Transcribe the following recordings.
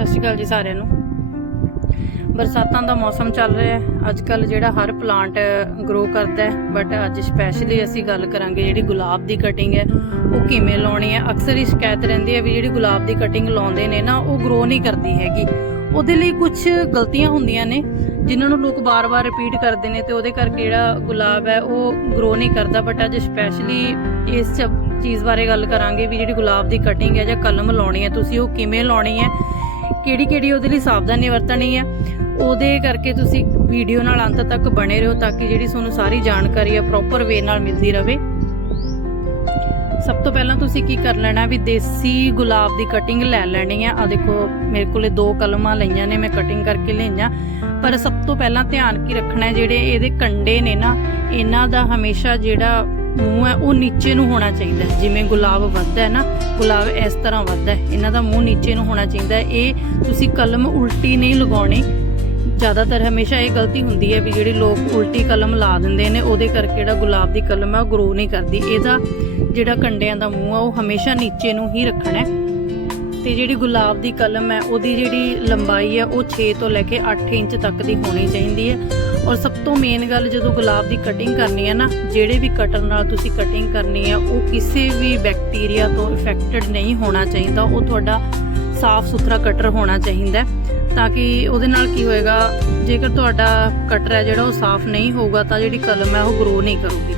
ਸਤਿ ਸ਼੍ਰੀ ਅਕਾਲ ਜੀ ਸਾਰਿਆਂ ਨੂੰ। ਬਰਸਾਤਾਂ ਦਾ ਮੌਸਮ ਚੱਲ ਰਿਹਾ ਹੈ। ਅੱਜ ਕੱਲ ਜਿਹੜਾ ਹਰ ਪਲਾਂਟ ਗਰੋ ਕਰਦਾ ਹੈ ਬਟ ਅੱਜ ਸਪੈਸ਼ਲੀ ਅਸੀਂ ਗੱਲ ਕਰਾਂਗੇ ਜਿਹੜੀ ਗੁਲਾਬ ਦੀ ਕਟਿੰਗ ਹੈ, ਉਹ ਕਿਵੇਂ ਲਾਉਣੀ ਹੈ। ਅਕਸਰ ਹੀ ਸ਼ਿਕਾਇਤ ਰਹਿੰਦੀ ਹੈ ਵੀ ਜਿਹੜੀ ਗੁਲਾਬ ਦੀ ਕਟਿੰਗ ਲਾਉਂਦੇ ਨੇ ਨਾ, ਉਹ ਗਰੋ ਨਹੀਂ ਕਰਦੀ ਹੈਗੀ। ਉਹਦੇ ਲਈ ਕੁਝ ਗਲਤੀਆਂ ਹੁੰਦੀਆਂ ਨੇ, ਜਿਨ੍ਹਾਂ ਨੂੰ ਲੋਕ ਬਾਰ-ਬਾਰ ਰਿਪੀਟ ਕਰਦੇ ਨੇ ਤੇ ਉਹਦੇ ਕਰਕੇ ਜਿਹੜਾ ਗੁਲਾਬ ਹੈ, ਉਹ ਗਰੋ ਨਹੀਂ ਕਰਦਾ। ਬਟ ਅੱਜ ਸਪੈਸ਼ਲੀ ਇਸ ਚੀਜ਼ ਬਾਰੇ ਗੱਲ ਕਰਾਂਗੇ ਵੀ ਜਿਹੜੀ ਗੁਲਾਬ ਦੀ ਕਟਿੰਗ ਹੈ ਜਾਂ ਕਲਮ ਲਾਉਣੀ ਹੈ, ਤੁਸੀਂ ਉਹ ਕਿਵੇਂ ਲਾਉਣੀ ਹੈ? ਕਿਹੜੀ ਕਿਹੜੀ ਉਹਦੇ ਲਈ ਸਾਵਧਾਨੀ ਵਰਤਣੀ ਹੈ ਉਹਦੇ ਕਰਕੇ ਤੁਸੀਂ ਵੀਡੀਓ ਨਾਲ ਅੰਤ ਤੱਕ ਬਣੇ ਰਹੋ ਤਾਂ ਕਿ ਜਿਹੜੀ ਤੁਹਾਨੂੰ ਸਾਰੀ ਜਾਣਕਾਰੀ ਹੈ ਪ੍ਰੋਪਰ ਵੇ ਨਾਲ ਮਿਲਦੀ ਰਹੇ ਸਭ ਤੋਂ ਪਹਿਲਾਂ ਤੁਸੀਂ ਕੀ ਕਰ ਲੈਣਾ, ਵੀ ਦੇਸੀ ਗੁਲਾਬ ਦੀ ਕਟਿੰਗ ਲੈ ਲੈਣੀ ਆ। ਆ ਦੇਖੋ, ਮੇਰੇ ਕੋਲੇ ਦੋ ਕਲਮਾਂ ਲਈਆਂ ਨੇ, ਮੈਂ ਕਟਿੰਗ ਕਰਕੇ ਲਈਆਂ। ਪਰ ਸਭ ਤੋਂ ਪਹਿਲਾਂ ਧਿਆਨ ਕੀ ਰੱਖਣਾ, ਜਿਹੜੇ ਇਹਦੇ ਕੰਡੇ ਨੇ ਨਾ, ਇਹਨਾਂ ਦਾ ਹਮੇਸ਼ਾ ਜਿਹੜਾ ਮੂੰਹ ਹੈ, ਉਹ ਨੀਚੇ ਨੂੰ ਹੋਣਾ ਚਾਹੀਦਾ ਹੈ। ਜਿਵੇਂ ਗੁਲਾਬ ਵੱਧਦਾ ਹੈ ਨਾ, ਗੁਲਾਬ ਇਸ ਤਰ੍ਹਾਂ ਵੱਧਦਾ ਹੈ। ਇਹਨਾਂ ਦਾ ਮੂੰਹ ਨੀਚੇ ਨੂੰ ਹੋਣਾ ਚਾਹੀਦਾ ਹੈ। ਇਹ ਤੁਸੀਂ ਕਲਮ ਉਲਟੀ ਨਹੀਂ ਲਗਾਉਣੀ। ਜ਼ਿਆਦਾਤਰ ਹਮੇਸ਼ਾ ਇਹ ਗਲਤੀ ਹੁੰਦੀ ਹੈ ਵੀ ਜਿਹੜੇ ਲੋਕ ਉਲਟੀ ਕਲਮ ਲਾ ਦਿੰਦੇ ਨੇ, ਉਹਦੇ ਕਰਕੇ ਜਿਹੜਾ ਗੁਲਾਬ ਦੀ ਕਲਮ ਹੈ, ਉਹ ਗਰੋ ਨਹੀਂ ਕਰਦੀ। ਇਹਦਾ ਜਿਹੜਾ ਕੰਡਿਆਂ ਦਾ ਮੂੰਹ ਆ ਉਹ ਹਮੇਸ਼ਾ ਨੀਚੇ ਨੂੰ ਹੀ ਰੱਖਣਾ ਹੈ। ਤੇ ਜਿਹੜੀ ਗੁਲਾਬ ਦੀ ਕਲਮ ਹੈ, ਉਹਦੀ ਜਿਹੜੀ ਲੰਬਾਈ ਹੈ, ਉਹ 6 ਤੋਂ ਲੈ ਕੇ 8 ਇੰਚ ਤੱਕ ਦੀ ਹੋਣੀ ਚਾਹੀਦੀ ਹੈ। ਔਰ ਸਭ ਤੋਂ ਮੇਨ ਗੱਲ ਜਦੋਂ ਗੁਲਾਬ ਦੀ ਕਟਿੰਗ ਕਰਨੀ ਹੈ ਨਾ, ਜਿਹੜੇ ਵੀ ਕਟਰ ਨਾਲ ਤੁਸੀਂ ਕਟਿੰਗ ਕਰਨੀ ਹੈ, ਉਹ ਕਿਸੇ ਵੀ ਬੈਕਟੀਰੀਆ ਤੋਂ ਇਫੈਕਟਡ ਨਹੀਂ ਹੋਣਾ ਚਾਹੀਦਾ, ਉਹ ਤੁਹਾਡਾ ਸਾਫ਼ ਸੁਥਰਾ ਕਟਰ ਹੋਣਾ ਚਾਹੀਦਾ ਤਾਂ ਕਿ ਉਹਦੇ ਨਾਲ ਕੀ ਹੋਏਗਾ, ਜੇਕਰ ਤੁਹਾਡਾ ਕਟਰ ਹੈ ਜਿਹੜਾ ਉਹ ਸਾਫ਼ ਨਹੀਂ ਹੋਊਗਾ, ਤਾਂ ਜਿਹੜੀ ਕਲਮ ਹੈ ਉਹ ਗਰੋ ਨਹੀਂ ਕਰੂਗੀ।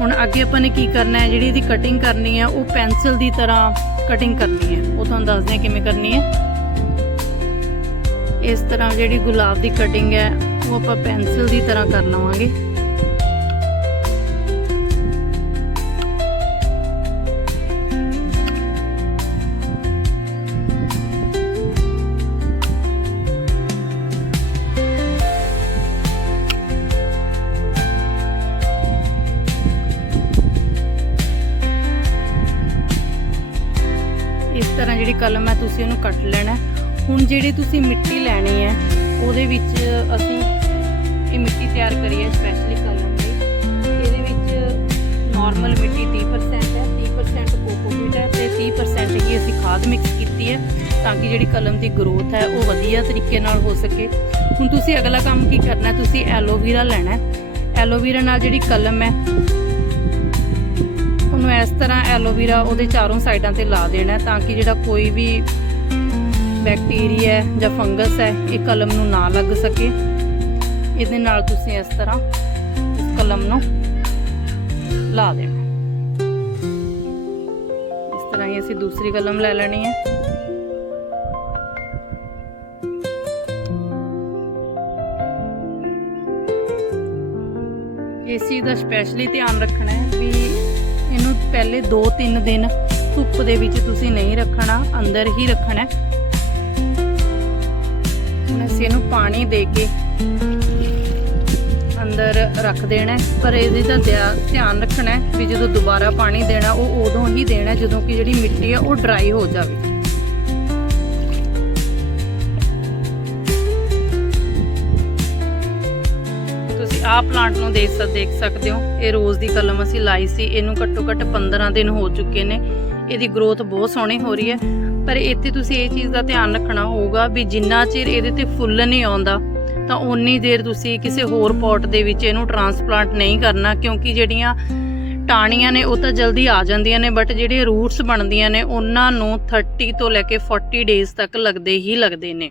ਹੁਣ ਅੱਗੇ ਆਪਾਂ ਨੇ ਕੀ ਕਰਨਾ ਹੈ, ਜਿਹੜੀ ਇਹਦੀ ਕਟਿੰਗ ਕਰਨੀ ਹੈ, ਉਹ ਪੈਨਸਲ ਦੀ ਤਰ੍ਹਾਂ ਕਟਿੰਗ ਕਰਨੀ ਹੈ। ਉਹ ਤੁਹਾਨੂੰ ਦੱਸਦੇ ਹਾਂ ਕਿਵੇਂ ਕਰਨੀ ਹੈ। ਇਸ ਤਰ੍ਹਾਂ ਜਿਹੜੀ ਗੁਲਾਬ ਦੀ ਕਟਿੰਗ ਹੈ, ਉਹ ਆਪਾਂ ਪੈਨਸਲ ਦੀ ਤਰ੍ਹਾਂ ਕਰ ਲਵਾਂਗੇ। ਇਸ ਤਰ੍ਹਾਂ ਜਿਹੜੀ ਕਲਮ ਹੈ, ਤੁਸੀਂ ਉਹਨੂੰ ਕੱਟ ਲੈਣਾ ਹੁਣ ਜਿਹੜੀ ਤੁਸੀਂ ਮਿੱਟੀ ਲੈਣੀ ਹੈ, ਉਹਦੇ ਵਿੱਚ ਅਸੀਂ ਇਹ ਮਿੱਟੀ ਤਿਆਰ ਕਰੀ ਹੈ ਸਪੈਸ਼ਲੀ ਕਲਮ ਦੀ। ਇਹਦੇ ਵਿੱਚ ਨਾਰਮਲ ਮਿੱਟੀ 30% ਹੈ 30% ਕੋਕੋਪੀਟ ਹੈ ਤੇ 30% ਹੀ ਅਸੀਂ ਖਾਦ ਮਿਕਸ ਕੀਤੀ ਹੈ ਤਾਂ ਕਿ ਜਿਹੜੀ ਕਲਮ ਦੀ ਗਰੋਥ ਹੈ, ਉਹ ਵਧੀਆ ਤਰੀਕੇ ਨਾਲ ਹੋ ਸਕੇ। ਹੁਣ ਤੁਸੀਂ ਅਗਲਾ ਕੰਮ ਕੀ ਕਰਨਾ ਤੁਸੀਂ ਐਲੋਵੀਰਾ ਲੈਣਾ ਹੈ। ਐਲੋਵੀਰਾ ਨਾਲ ਜਿਹੜੀ ਕਲਮ ਹੈ, ਉਹਨੂੰ ਇਸ ਤਰ੍ਹਾਂ ਐਲੋਵੀਰਾ ਉਹਦੇ ਚਾਰੋਂ ਸਾਈਡਾਂ ਤੇ ਲਾ ਦੇਣਾ ਤਾਂ ਕਿ ਜਿਹੜਾ ਕੋਈ ਵੀ ਬੈਕਟੀਰੀਆ ਹੈ ਜਾਂ ਫੰਗਸ ਹੈ, ਇਹ ਕਲਮ ਨੂੰ ਨਾ ਲੱਗ ਸਕੇ। ਇਹਦੇ ਨਾਲ ਤੁਸੀਂ ਇਸ ਤਰ੍ਹਾਂ ਇਸ ਕਲਮ ਨੂੰ ਲਾ ਦੇਣਾ। ਇਸ ਤਰ੍ਹਾਂ ਹੀ ਅਸੀਂ ਦੂਸਰੀ ਕਲਮ ਲੈ ਲੈਣੀ ਹੈ। ਇਸ ਚੀਜ਼ ਦਾ ਸਪੈਸ਼ਲੀ ਧਿਆਨ ਰੱਖਣਾ ਹੈ ਵੀ ਇਹਨੂੰ ਪਹਿਲੇ 2-3 ਦਿਨ ਧੁੱਪ ਦੇ ਵਿੱਚ ਤੁਸੀਂ ਨਹੀਂ ਰੱਖਣਾ, ਅੰਦਰ ਹੀ ਰੱਖਣਾ ਹੁਣ ਅਸੀਂ ਇਹਨੂੰ ਪਾਣੀ ਦੇ ਕੇ ਅੰਦਰ ਰੱਖ ਦੇਣਾ ਪਰ ਇਹਦੇ ਦਾ ਧਿਆਨ ਰੱਖਣਾ ਵੀ ਜਦੋਂ ਦੁਬਾਰਾ ਪਾਣੀ ਦੇਣਾ, ਉਹ ਉਦੋਂ ਹੀ ਦੇਣਾ ਜਦੋਂ ਕਿ ਜਿਹੜੀ ਮਿੱਟੀ ਹੈ ਉਹ ਡਰਾਈ ਹੋ ਜਾਵੇ। ਤੁਸੀਂ ਆਹ ਪਲਾਂਟ ਨੂੰ ਦੇਖ ਸਕ ਦੇਖ ਸਕਦੇ ਹੋ। ਇਹ ਰੋਜ਼ ਦੀ ਕਲਮ ਅਸੀਂ ਲਾਈ ਸੀ। ਇਹਨੂੰ ਘੱਟੋ ਘੱਟ 15 ਦਿਨ ਹੋ ਚੁੱਕੇ ਨੇ। ਇਹਦੀ ਗਰੋਥ ਬਹੁਤ ਸੋਹਣੀ ਹੋ ਰਹੀ ਹੈ। ਪਰ ਇੱਥੇ ਤੁਸੀਂ ਇਹ ਚੀਜ਼ ਦਾ ਧਿਆਨ ਰੱਖਣਾ ਹੋਊਗਾ ਵੀ ਜਿੰਨਾ ਚਿਰ ਇਹਦੇ ਤੇ ਫੁੱਲ ਨਹੀਂ ਆਉਂਦਾ, ਤਾਂ ਓਨੀ ਦੇਰ ਤੁਸੀਂ ਕਿਸੇ ਹੋਰ ਪੋਟ ਦੇ ਵਿੱਚ ਇਹਨੂੰ ਟਰਾਂਸਪਲਾਂਟ ਨਹੀਂ ਕਰਨਾ, ਕਿਉਂਕਿ ਜਿਹੜੀਆਂ ਟਾਹਣੀਆਂ ਨੇ ਉਹ ਤਾਂ ਜਲਦੀ ਆ ਜਾਂਦੀਆਂ ਨੇ ਬਟ ਜਿਹੜੇ ਰੂਟਸ ਬਣਦੀਆਂ ਨੇ, ਉਹਨਾਂ ਨੂੰ 30 ਤੋਂ ਲੈ ਕੇ 40 ਡੇਜ਼ ਤੱਕ ਲੱਗਦੇ ਹੀ ਲੱਗਦੇ ਨੇ।